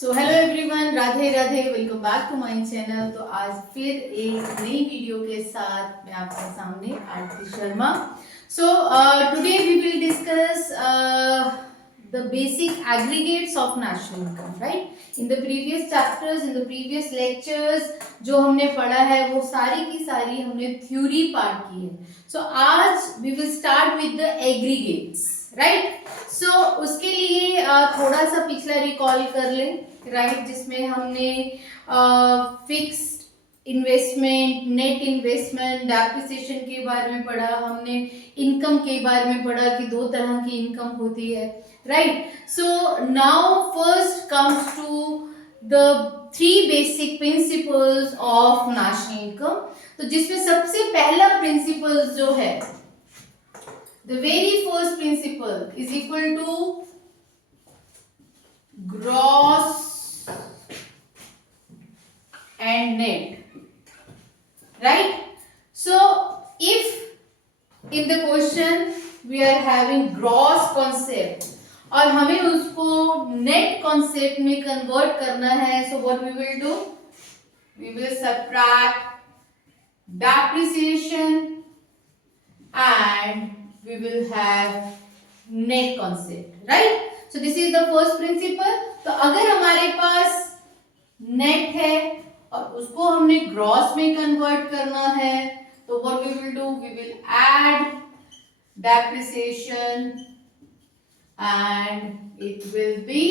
So hello everyone, Radhe Radhe, welcome back to my channel. तो आज फिर एक नई वीडियो के साथ मैं आपके सामने Aarti Sharma. So today we will discuss the basic aggregates of national income, right? In the previous chapters, in the previous lectures जो हमने पढ़ा है वो सारी की सारी हमने थ्योरी पार्ट की है। So आज we will start with the aggregates, right? So उसके लिए थोड़ा सा पिछला रिकॉल कर लें, राइट, जिसमें हमने fixed investment, net investment, depreciation के बारे में पढ़ा, हमने इनकम के बारे में पढ़ा कि दो तरह की इनकम होती है, right. So now first comes to the three basic principles of national income. तो जिसमें सबसे पहला प्रिंसिपल जो है, the very first principle is equal to gross and net, right? So if in the question we are having gross concept और हमें उसको net concept में convert करना है, so what we will do? We will subtract depreciation and we will have net concept, right? So this is the first principle. तो अगर हमारे पास net है और उसको हमने ग्रॉस में कन्वर्ट करना है, तो what we will do, we will add depreciation and it will be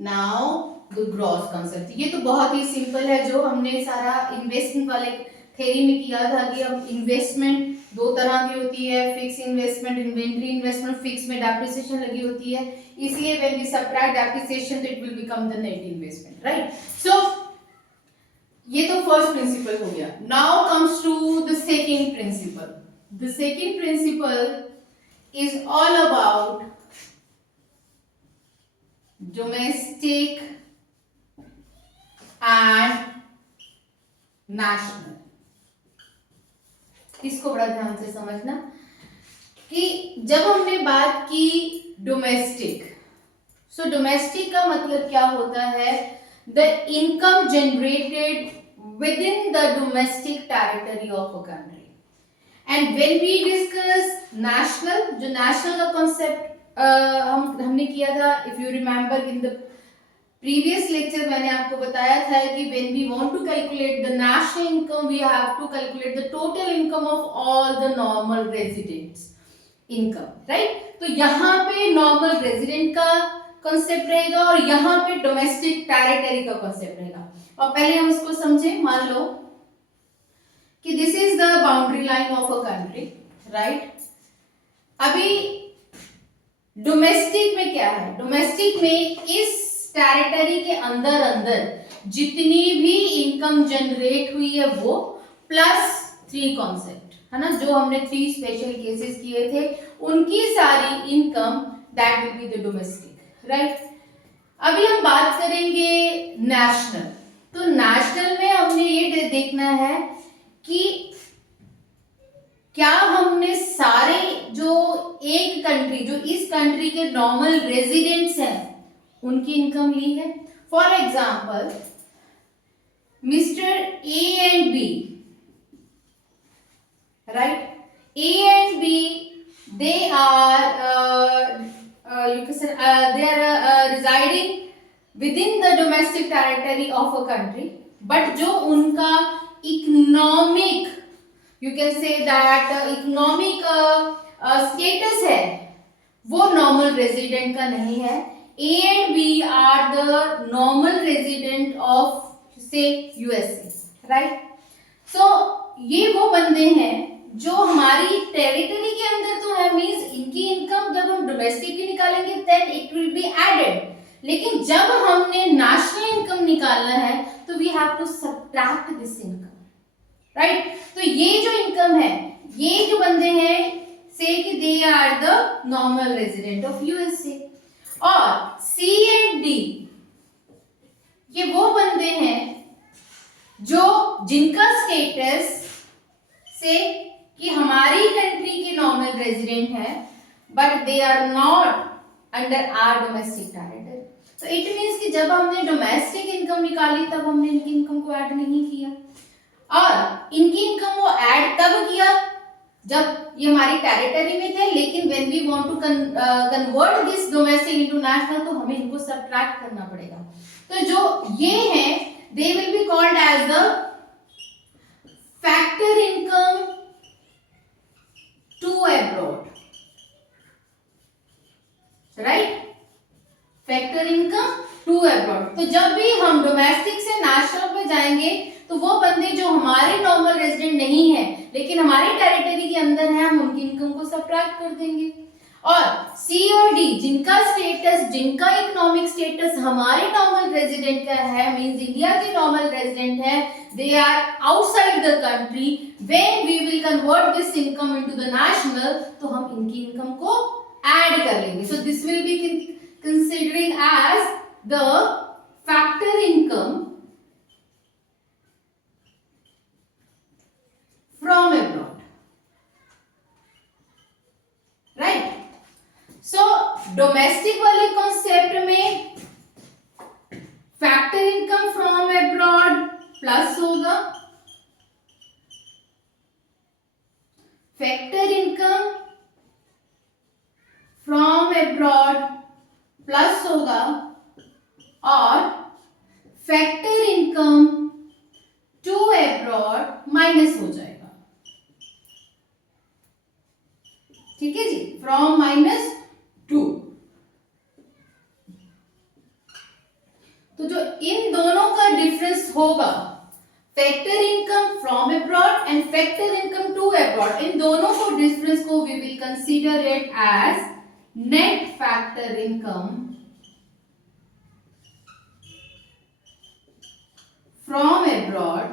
now the gross concept. ये तो बहुत ही सिंपल है, जो हमने सारा इन्वेस्टमेंट वाले थ्योरी में किया था कि अब इन्वेस्टमेंट दो तरह की होती है, fix investment, inventory investment. Fix में डेप्रिसिएशन लगी होती है, इसलिए व्हेन वी सबट्रैक्ट डेप्रिसिएशन तो it will become the net investment, right. So ये तो फर्स्ट प्रिंसिपल हो गया। Now comes to the second principle. The second principle is all about domestic and national. इसको बड़ा ध्यान से समझना कि जब हमने बात की डोमेस्टिक, सो डोमेस्टिक का मतलब क्या होता है, the income generated within the domestic territory of a country. And when we discuss national, जो national का concept हमने किया था, if you remember in the previous lecture मैंने आपको बताया था कि when we want to calculate the national income, we have to calculate the total income of all the normal residents income, right? तो यहाँ पे normal resident का concept रहेगा और यहाँ पे डोमेस्टिक टेरिटरी का कॉन्सेप्ट रहेगा। और पहले हम इसको समझें। मान लो कि this is the boundary line of a country, right. अभी डोमेस्टिक में क्या है, डोमेस्टिक में इस टेरिटरी के अंदर अंदर जितनी भी इनकम जनरेट हुई है वो प्लस थ्री कॉन्सेप्ट है ना, जो हमने थ्री स्पेशल केसेस किए थे, उनकी सारी income that will be the domestic, right. अभी हम बात करेंगे नेशनल। तो नेशनल में हमने ये देखना है कि क्या हमने सारे जो एक कंट्री, जो इस कंट्री के नॉर्मल रेजिडेंट्स हैं, उनकी इनकम ली है। For example mister A and B, right, A and B they are you can say they are residing within the domestic territory of a country, but जो उनका economic, you can say that economic status है वो normal resident का नहीं है। A and B are the normal resident of say USA, right? So ये वो बंदे हैं जो हमारी टेरिटरी के अंदर तो है, मींस इनकी इनकम जब हम डोमेस्टिक की निकालेंगे then it will be added, लेकिन जब हमने नेशनल इनकम निकालना है तो we have to subtract this income, right. तो ये जो इनकम है, ये जो बंदे हैं से कि they are the normal resident of USA, और सी एंड डी ये वो बंदे हैं जो जिनका स्टेटस से कि हमारी कंट्री के नॉर्मल रेजिडेंट हैं, but they are not under our domestic territory. तो इट मीन्स कि जब हमने डोमेस्टिक इनकम निकाली तब हमने इनकी इनकम को ऐड नहीं किया, और इनकी इनकम वो ऐड तब किया जब ये हमारी टेरिटरी में थे, लेकिन when we want to convert this domestic into national तो हमें इनको सब्ट्रैक्ट करना पड़ेगा। तो जो ये हैं they will be called as the factor income to abroad, right, factor income to abroad. तो जब भी हम डोमेस्टिक से नेशनल पे जाएंगे तो वो बंदे जो हमारे नॉर्मल रेजिडेंट नहीं है लेकिन हमारी टेरिटरी के अंदर है, हम उनकी इनकम को सब्ट्रैक्ट कर देंगे। और सी और डी जिनका स्टेटस, जिनका इकोनॉमिक स्टेटस हमारे नॉर्मल रेजिडेंट का है, मींस इंडिया के नॉर्मल रेजिडेंट है, they are outside the country, when we will convert this income into the national तो हम इनकी इनकम को ऐड कर लेंगे। So this will be considering as the factor income from abroad, right? So domestic वाले concept में factor income from abroad plus होगा, factor income from abroad plus होगा, और factor income to abroad minus हो जाएगा। ठीक है जी, फ्रॉम माइनस टू। तो जो इन दोनों का डिफरेंस होगा, factor income from abroad and factor income to abroad, इन दोनों को डिफरेंस को we will consider it as net factor income from abroad,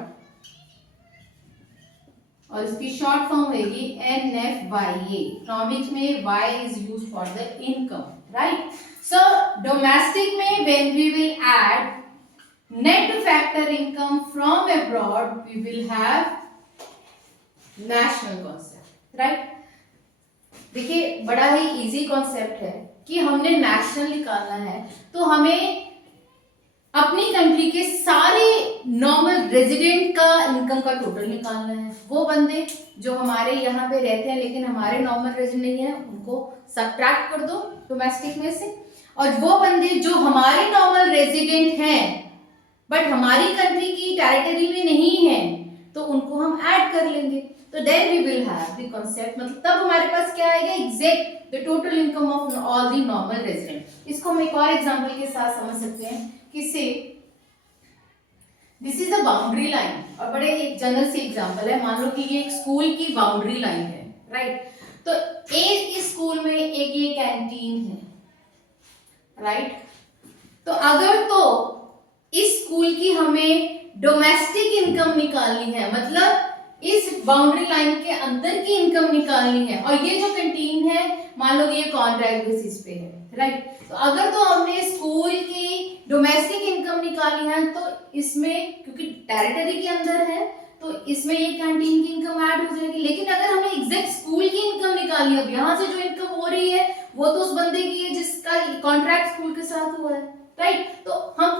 और इसकी शॉर्ट फॉर्म होगी NFYA। इकोनॉमिक्स में Y is used for the income, right? So domestic में when we will add net factor income from abroad we will have national concept, right? देखिए बड़ा ही easy concept है कि हमने नेशनल निकालना है तो हमें अपनी कंट्री के सारे नॉर्मल रेजिडेंट का इनकम का टोटल निकालना है। वो बंदे जो हमारे यहाँ पे रहते हैं लेकिन हमारे नॉर्मल रेजिडेंट नहीं है उनको सब्ट्रैक्ट कर दो डोमेस्टिक में से, और वो बंदे जो हमारे नॉर्मल रेजिडेंट हैं बट हमारी कंट्री की टेरिटरी में नहीं है तो उनको हम ऐड कर लेंगे। तो then we will have the concept, मतलब तब हमारे पास क्या आएगा, exact the total income of all the normal resident. इसको हम एक और एग्जांपल के साथ समझ सकते हैं कि से this is the boundary line, और बड़े एक जनरल सी एग्जांपल है, मान लो कि ये एक स्कूल की बाउंड्री लाइन है, राइट? तो एक इस स्कूल में एक ये कैंटीन है, राइट? तो अगर तो इस स्कूल की हमें डोमेस्टिक इनकम निकालनी है, मतलब इस बाउंड्री लाइन के अंदर की इनकम निकालनी है, और ये जो कैंटीन है मान लो ये कॉन्ट्रैक्ट बेसिस पे है, राइट? तो अगर तो हमने स्कूल की डोमेस्टिक इनकम निकाली है तो इसमें क्योंकि टेरिटरी के अंदर है तो इसमें ये कैंटीन की इनकम ऐड हो जाएगी। लेकिन अगर हमने एग्जैक्ट स्कूल की इनकम निकाली है, अब यहाँ से जो इनकम हो रही है वो तो उस बंदे की है जिसका कॉन्ट्रैक्ट स्कूल के साथ हुआ है, राइट? तो हम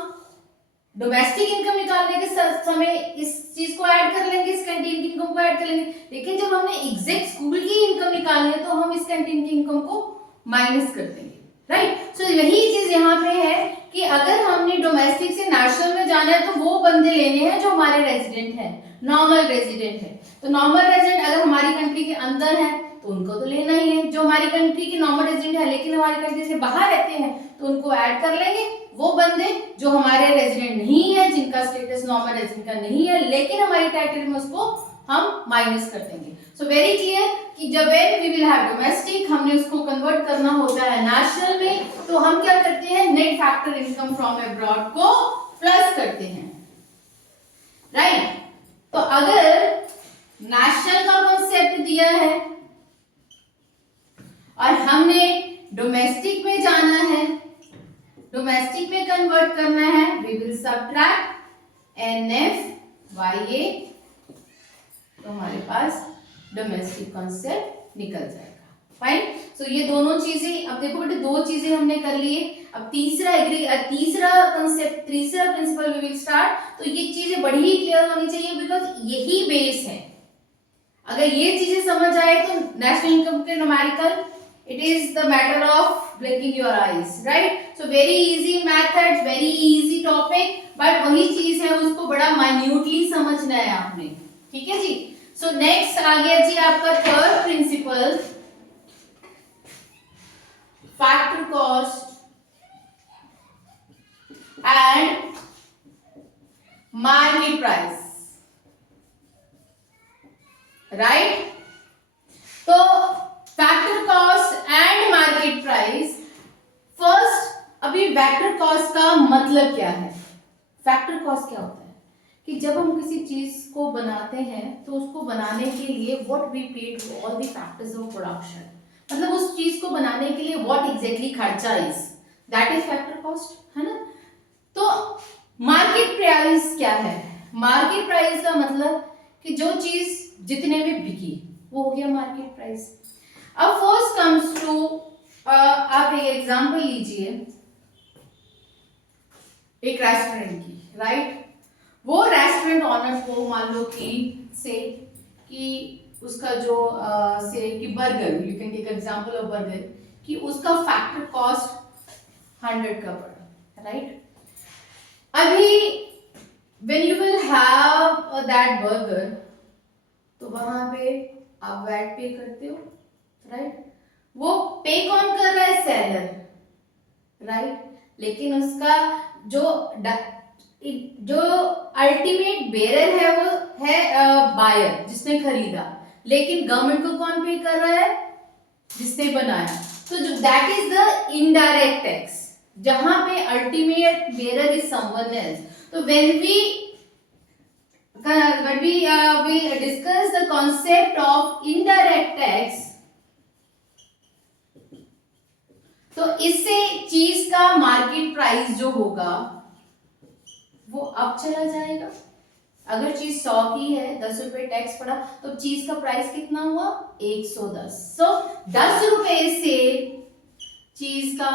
डोमेस्टिक इनकम निकालने के समय इस चीज को ऐड कर लेंगे, इस कैंटीन की इनकम को ऐड कर लेंगे, लेकिन जब हमने एग्जैक्ट स्कूल की इनकम निकालनी है तो हम इस कैंटीन की इनकम को माइनस कर देंगे, राइट? सो यही चीज यहाँ पे है कि अगर हमने डोमेस्टिक से नेशनल में जाना है तो वो बंदे लेने हैं जो हमारे रेजिडेंट हैं, नॉर्मल रेजिडेंट है। तो नॉर्मल रेजिडेंट अगर हमारी कंट्री के अंदर है तो उनको तो लेना ही है, जो हमारी कंट्री के नॉर्मल रेजिडेंट है लेकिन हमारी कंट्री से बाहर रहते हैं तो उनको ऐड कर लेंगे। वो बंदे जो हमारे रेजिडेंट नहीं है, जिनका स्टेटस नॉर्मल रेजिडेंट का नहीं है लेकिन हमारी टेरिटरी में, उसको हम माइनस कर देंगे। सो वेरी क्लियर कि जब वी विल हैव डोमेस्टिक, हमने उसको कन्वर्ट करना होता है नेशनल में, तो हम क्या करते हैं, net factor income from abroad को प्लस करते हैं, राइट? तो अगर नेशनल का कॉन्सेप्ट दिया है और हमने डोमेस्टिक में जाना है, डोमेस्टिक में कन्वर्ट करना है, वी विल सब्ट्रैक्ट NFYA, तो हमारे पास डोमेस्टिक कॉन्सेप्ट निकल जाएगा, फाइन। सो ये दोनों चीजें, अब देखो बेटे दो चीजें हमने कर ली है। अब तीसरा कंसेप्ट, तीसरा प्रिंसिपल वी विल स्टार्ट। तो ये चीजें बड़ी ही क्लियर होनी चाहिए बिकॉज यही बेस है। अगर ये चीजें समझ आए तो नेशनल इनकम के numerical it is the matter of blinking your eyes, right? So very easy methods, very easy topic, but वही चीज है उसको बड़ा minutely समझना है आपने, ठीक है जी। So next आ गया जी आपका third principal, factor cost and market price, right? तो factor cost and market price. First, अभी फैक्टर कॉस्ट का मतलब क्या है? फैक्टर कॉस्ट क्या होता है कि जब हम किसी चीज को बनाते हैं तो उसको बनाने के लिए what we paid to all the factors of production, मतलब उस चीज को बनाने के लिए व्हाट एग्जैक्टली खर्चा is, that is factor cost, है ना। तो मार्केट प्राइस क्या है? मार्केट प्राइस का मतलब कि जो चीज जितने में बिकी वो हो गया मार्केट प्राइस। अब फर्स्ट कम्स टू, आप ये एग्जांपल लीजिए एक रेस्टोरेंट की, राइट? वो रेस्टोरेंट ऑनर को मान लो कि उसका जो से कि burger, you can take example of burger, कि उसका फैक्टर कॉस्ट 100 का पड़ा, राइट? अभी when you will have that burger, तो वहां पे आप वैट पे करते हो, राइट? वो पे कौन कर रहा है? Seller, right? लेकिन उसका जो अल्टीमेट बेरर है वो है बायर, जिसने खरीदा, लेकिन गवर्नमेंट को कौन पे कर रहा है? जिसने बनाया। तो that is the indirect tax, जहां पे ultimate bearer is someone else. तो when we will discuss the concept of indirect tax, तो इससे चीज का मार्केट प्राइस जो होगा वो अब चला जाएगा। अगर चीज 100 की है, 10 रुपए टैक्स पड़ा, तो चीज का प्राइस कितना हुआ? 110। सो 10 रुपए से चीज का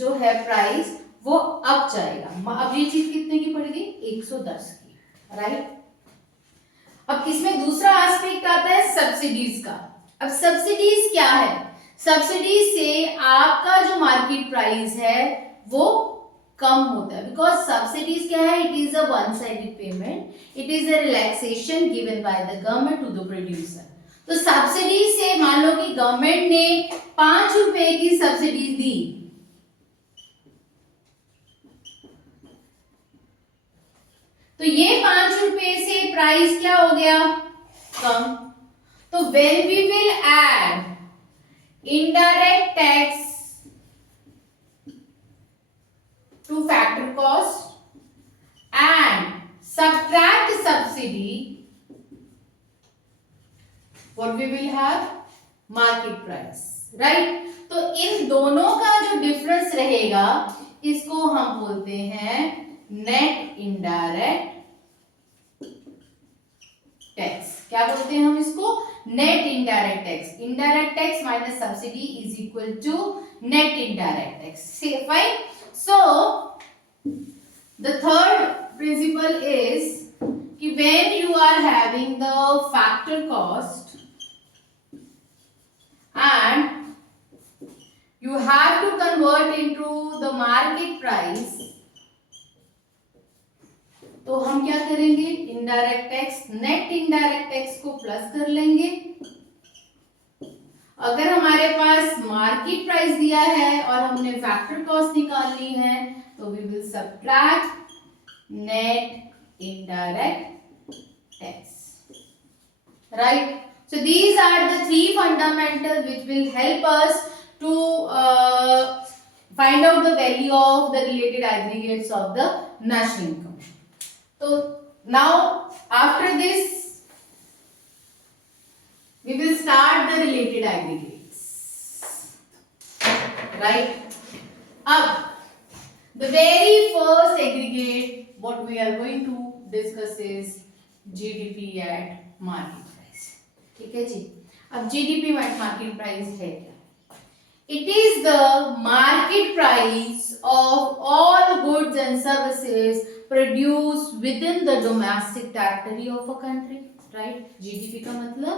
जो है प्राइस वो अब जाएगा। अब ये चीज कितने की पड़ेगी? 110 की, राइट? अब इसमें दूसरा एस्पेक्ट आता है सब्सिडीज का। अब सब्सिडीज क्या है? सब्सिडीज से आपका जो मार्केट प्राइस है वो कम होता है, बिकॉज सब्सिडीज क्या है? It is a one sided payment, it is a relaxation given by the government to the producer. तो सब्सिडी से मान लो कि गवर्नमेंट ने 5 रुपए की सब्सिडी दी, तो ये 5 रुपए से प्राइस क्या हो गया? कम। तो when we will add indirect tax to factor cost and subtract subsidy, what we will have? Market price, right? तो इन दोनों का जो डिफरेंस रहेगा इसको हम बोलते हैं नेट इनडायरेक्ट टैक्स। क्या बोलते हैं हम इसको? Net indirect tax. Indirect tax minus subsidy is equal to net indirect tax. Fine. So the third principle is कि when you are having the factor cost and you have to convert into the market price, तो हम क्या करेंगे? Indirect tax, net indirect tax को plus कर लेंगे। अगर हमारे पास मार्केट प्राइस दिया है और हमने फैक्टर कॉस्ट निकालनी है, तो we will subtract net indirect tax, right? So these are the 3 fundamental which will help us to find out the value of the related aggregates of the national income. So now after this we will start the related aggregates, right? Up the very first aggregate what we are going to discuss is GDP at market price. ठीक है जी। अब GDP at market price है क्या? It is the market price of all goods and services produced within the domestic territory of a country, right? GDP का मतलब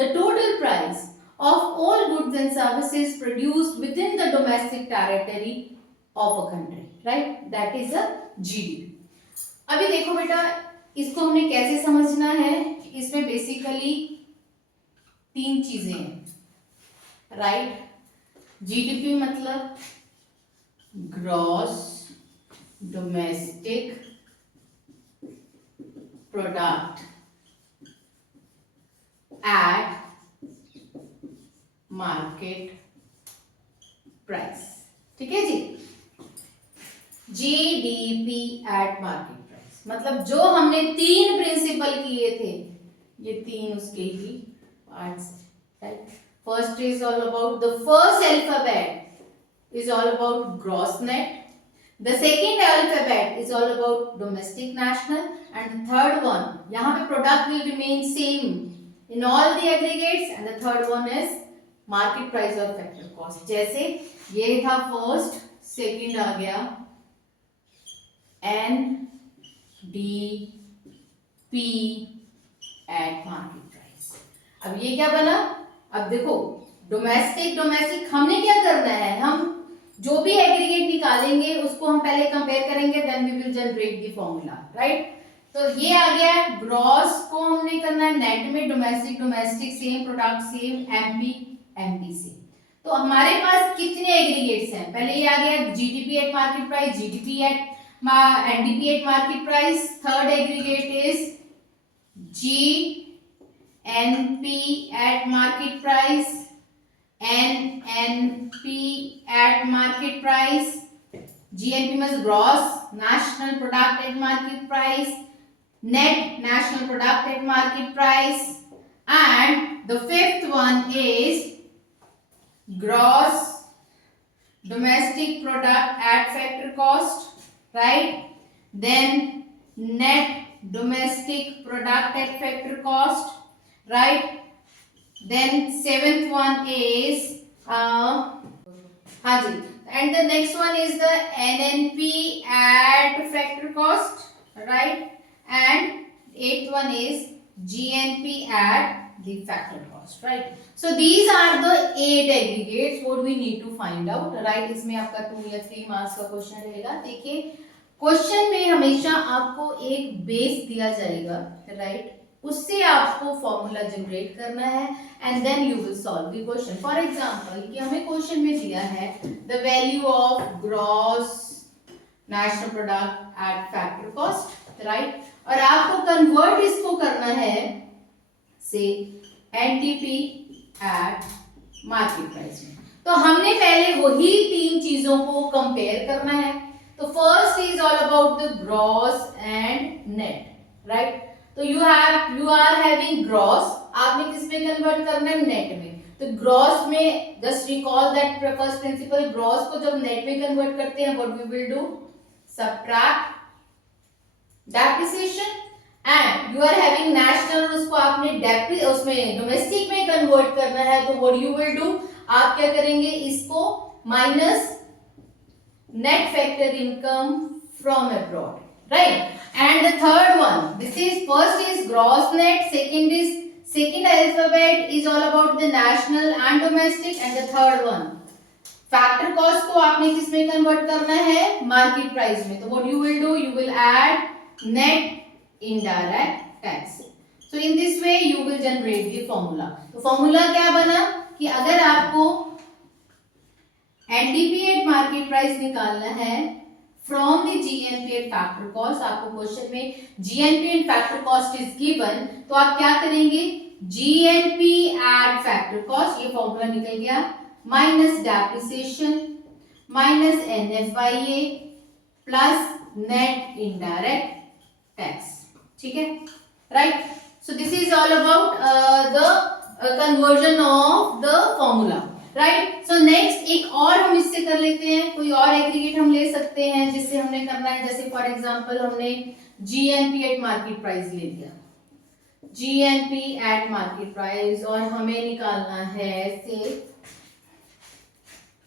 the total price of all goods and services produced within the domestic territory of a country, right? That is a GDP. अभी देखो बेटा, इसको हमने कैसे समझना है? इसमें बेसिकली तीन चीजें हैं, राइट? जीडीपी मतलब gross domestic product at market price, ठीक है जी। जीडीपी एट मार्केट प्राइस मतलब जो हमने तीन प्रिंसिपल किए थे, ये तीन उसके ही parts, right? First is all about the first alphabet is all about gross net. The second alphabet is all about domestic national, and the third one, यहाँ पे product will remain same in all the aggregates, and the third one is market price or factor cost. जैसे ये था first, second आ गया NDP at market price. अब ये क्या बना? अब देखो डोमेस्टिक हमने क्या करना है, हम जो भी एग्रीगेट निकालेंगे उसको हम पहले कंपेयर करेंगे, then we will generate the formula, right? तो ये आ गया ग्रॉस को हमने करना है नेट में, domestic same, product same, MP से। तो हमारे पास कितने एग्रीगेट्स हैं? पहले ये आ गया GDP at market price, GDP at NDP at market price. Third aggregate is GNP at market price, NNP at market price. GNP means gross national product at market price, net national product at market price, and the fifth one is gross domestic product at factor cost, right? Then net domestic product at factor cost, right? Then seventh one is हाँ जी, and the next one is the NNP at factor cost, right? And eighth one is GNP at the factor cost, right? So these are the 8 aggregates what we need to find out, right? इसमें आपका 2 या 3 marks का question रहेगा। देखिए question में हमेशा आपको एक बेस दिया जाएगा, राइट? उससे आपको फॉर्मूला जनरेट करना है and then you will solve the question. For example कि हमें क्वेश्चन में दिया है the value of gross national product at factor cost, right? और आपको कन्वर्ट इसको करना है से एनडीपी एट मार्केट प्राइस में। तो हमने पहले वही तीन चीजों को कंपेयर करना है। तो first is all about the gross and net, right? तो यू आर हैविंग ग्रॉस, आपने किस में कन्वर्ट करना है? नेट में। तो ग्रॉस में just recall that first principle, gross को जब नेट में कन्वर्ट करते हैं what we will do? Subtract depreciation, and you are having national, उसको आपने उसमें डोमेस्टिक में कन्वर्ट करना है, तो व्हाट यू विल डू? आप क्या करेंगे? इसको minus net factor income from abroad, right? And the third one, this is first is gross net, second alphabet is all about the national and domestic, and the third one factor cost को आपने किस में convert करना है? Market price में। तो what you will do? You will add net indirect tax. So in this way you will generate the formula. तो formula क्या बना कि अगर आपको एनडीपी एट मार्केट प्राइस निकालना है from the GNP eight factor cost, आपको क्वेश्चन में GNP eight factor cost is given, तो आप क्या करेंगे? जीएनपी एट फैक्टर कॉस्ट, ये फॉर्मूला निकल गया, minus depreciation minus NFIA plus net indirect tax, ठीक है, right? So this is all about the conversion of the formula, right? So next एक और हम इससे कर लेते हैं, कोई और एग्रीगेट हम ले सकते हैं जिससे हमने करना है। जैसे फॉर एग्जांपल हमने जीएनपी एट मार्केट प्राइस ले लिया, जीएनपी एट मार्केट प्राइस, और हमें निकालना है से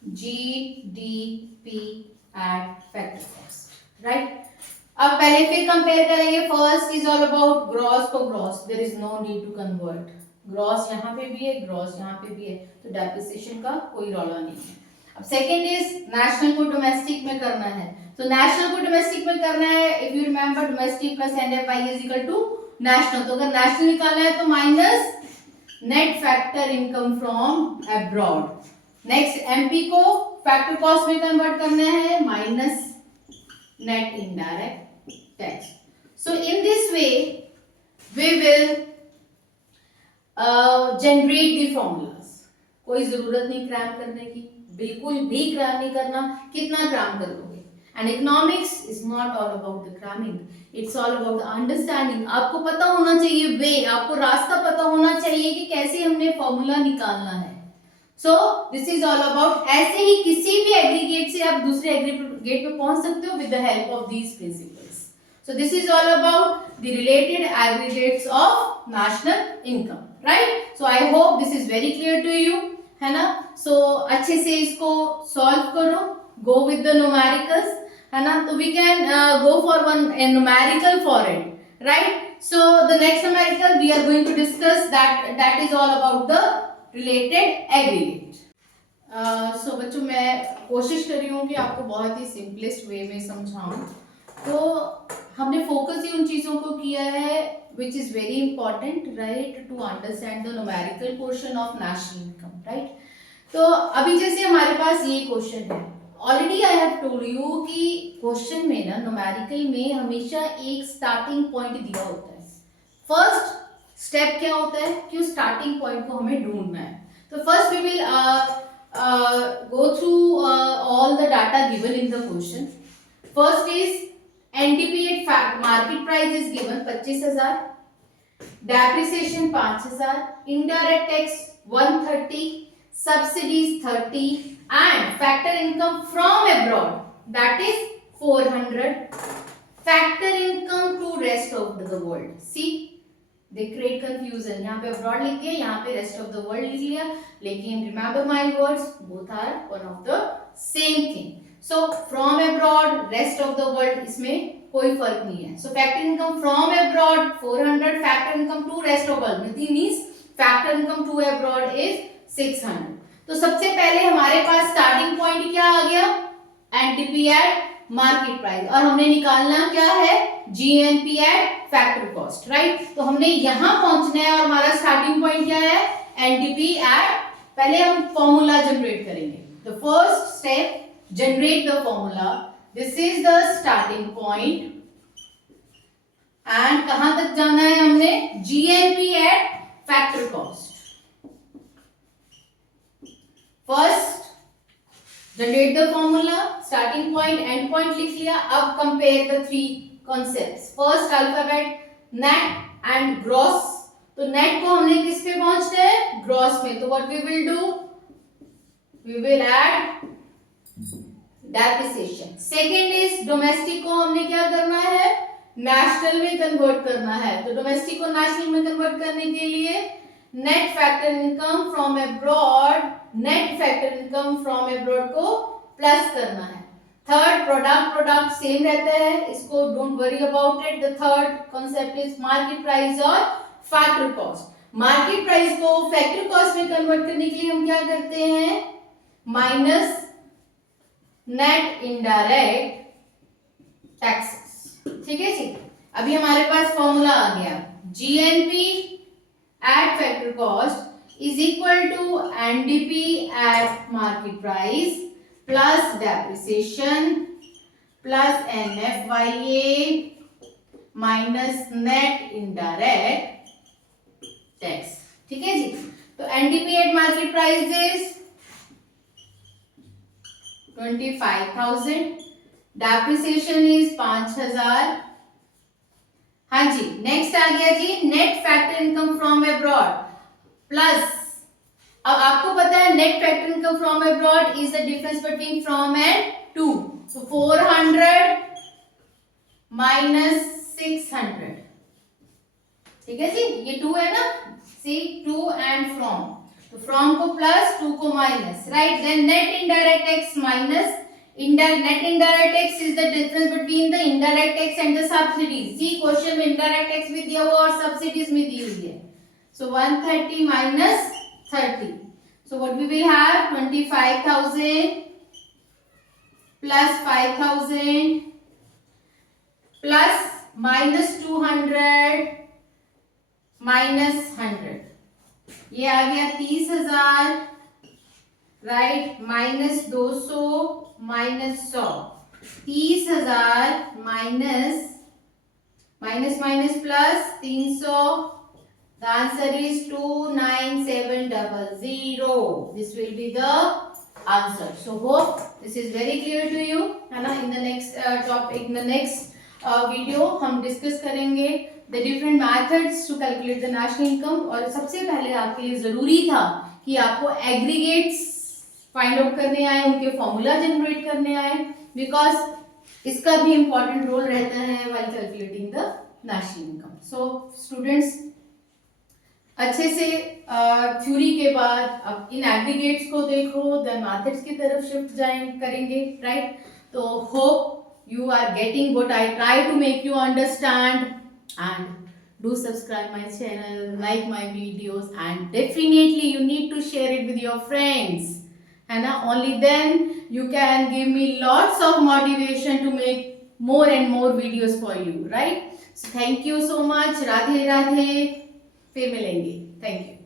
GDP at factor cost, right? अब पहले फिर कंपेयर करेंगे. First is all about gross को gross, there is no need to convert. Gross यहाँ पे भी है, ग्रॉस यहाँ पे भी है, तो डेप्रिसिएशन का कोई रौला नहीं है. अब सेकंड इज नेशनल को डोमेस्टिक में करना है. तो नेशनल को डोमेस्टिक में करना है. If you remember domestic plus NFI is equal to national. तो अगर नेशनल निकालना है तो minus net factor income from abroad. Next MP को फैक्टर कॉस्ट में कन्वर्ट करना है, minus net indirect tax. So in this way we will generate the formulas. कोई जरूरत नहीं क्रैम करने की, बिल्कुल भी क्रैम नहीं करना. कितना क्रैम करोगे? And economics is not all about the cramming. It's all about the understanding. आपको पता होना चाहिए वे, आपको रास्ता पता होना चाहिए कि कैसे हमने फॉर्मूला निकालना है. So this is all about. ऐसे ही किसी भी एग्रीगेट से आप दूसरे एग्रीगेट पे पहुंच सकते हो with the help of these principles. So this is all about the related aggregates of national income, right? So I hope this is very clear to you, है ना? So अच्छे से इसको solve करो, go with the numericals, है ना? तो we can go for a numerical for it, right? So the next numerical we are going to discuss that is all about the related aggregate. So बच्चों मैं कोशिश कर रही हूँ कि आपको बहुत ही सिंपलेस्ट वे में समझाऊं. तो हमने फोकस ही उन चीजों को किया है which is very important, right, to understand the numerical portion of national income, right. तो अभी जैसे हमारे पास ये क्वेश्चन है, already I have told you कि क्वेश्चन में ना न्यूमेरिकल में हमेशा एक स्टार्टिंग पॉइंट दिया होता है. फर्स्ट स्टेप क्या होता है कि उस स्टार्टिंग पॉइंट को हमें ढूंढना है. तो first we will go through all the data given in the question. First is NTP at market price is given 25,000, depreciation 5,000, indirect tax 130, subsidies 30, and factor income from abroad that is 400. Factor income to rest of the world. See, they create confusion. यहाँ पे abroad लिख दिया, यहाँ पे rest of the world लिख लिया, लेकिन remember my words, both are one of the same thing. So from abroad, rest of the world, इसमें कोई फर्क नहीं है. So factor income from abroad 400, factor income to rest of world means factor income to abroad is 600. तो सबसे पहले हमारे पास starting point क्या आ गया? NTP at मार्केट प्राइस, और हमने निकालना क्या है? GNP at factor cost, right. तो हमने यहां पहुंचना है और हमारा स्टार्टिंग पॉइंट क्या है? NTP at. पहले हम फॉर्मूला जनरेट करेंगे. The first step, generate the formula. This is the starting point and कहां तक जाना है हमने? GNP at factor cost. First generate the formula, starting point, end point लिख लिया. अब compare the three concepts. First alphabet net and gross. तो net को हमने किस पे पहुंचना है? ग्रॉस में. तो what we will do? We will add depreciation. Second is domestic को हमने क्या करना है? नेशनल में कन्वर्ट करना है. तो डोमेस्टिक को नेशनल में कन्वर्ट करने के लिए net factor income from abroad, net factor income from abroad को प्लस करना है. थर्ड प्रोडक्ट सेम रहता है, इसको don't worry about it. The third concept is market price और फैक्टर कॉस्ट. मार्केट प्राइस को फैक्टर कॉस्ट में कन्वर्ट करने के लिए हम क्या करते हैं? Minus net indirect taxes. ठीक है जी. अभी हमारे पास फॉर्मूला आ गया. GNP at factor cost is equal to NDP at market price plus depreciation plus NFYA minus net indirect tax. ठीक है जी. तो NDP at market price is 25,000, depreciation is 5,000. हाँ जी. Next आ गया जी net factor income from abroad plus. अब आपको पता है net factor income from abroad is the difference between from and to. So 400 minus 600. ठीक है जी. ये 2 है ना. See 2 and from. तो फ्रॉम को प्लस, टू को minus, right. Then net indirect tax minus net indirect tax is the difference between the indirect tax and the subsidies. See question में indirect tax भी दिया हुआ और subsidies में दी हुई है. So 130 minus 30. So what we will have 25,000 plus 5,000 plus minus 200 minus 100. ये आ गया 30,000, right, minus 200 minus 100. 30,000 minus minus plus 300. The answer is 29700. This will be the answer. So hope this is very clear to you. है ना. In the next topic, in the next video हम discuss करेंगे the different methods to calculate the national income. और सबसे पहले आपके लिए जरूरी था कि आपको एग्रीगेट्स फाइंड आउट करने आए, उनके फॉर्मूला जनरेट करने आए, बिकॉज इसका भी इंपॉर्टेंट रोल रहता है while calculating the national income. So students अच्छे से थ्योरी के बाद अब इन एग्रीगेट्स को देखो, देन मैथड्स की तरफ शिफ्ट करेंगे, राइट. तो hope you are getting what I try to make you understand, and do subscribe my channel, like my videos, and definitely you need to share it with your friends, है ना. only then you can give me lots of motivation to make more and more videos for you, right. so thank you so much. Radhe Radhe. फिर मिलेंगे. Thank you.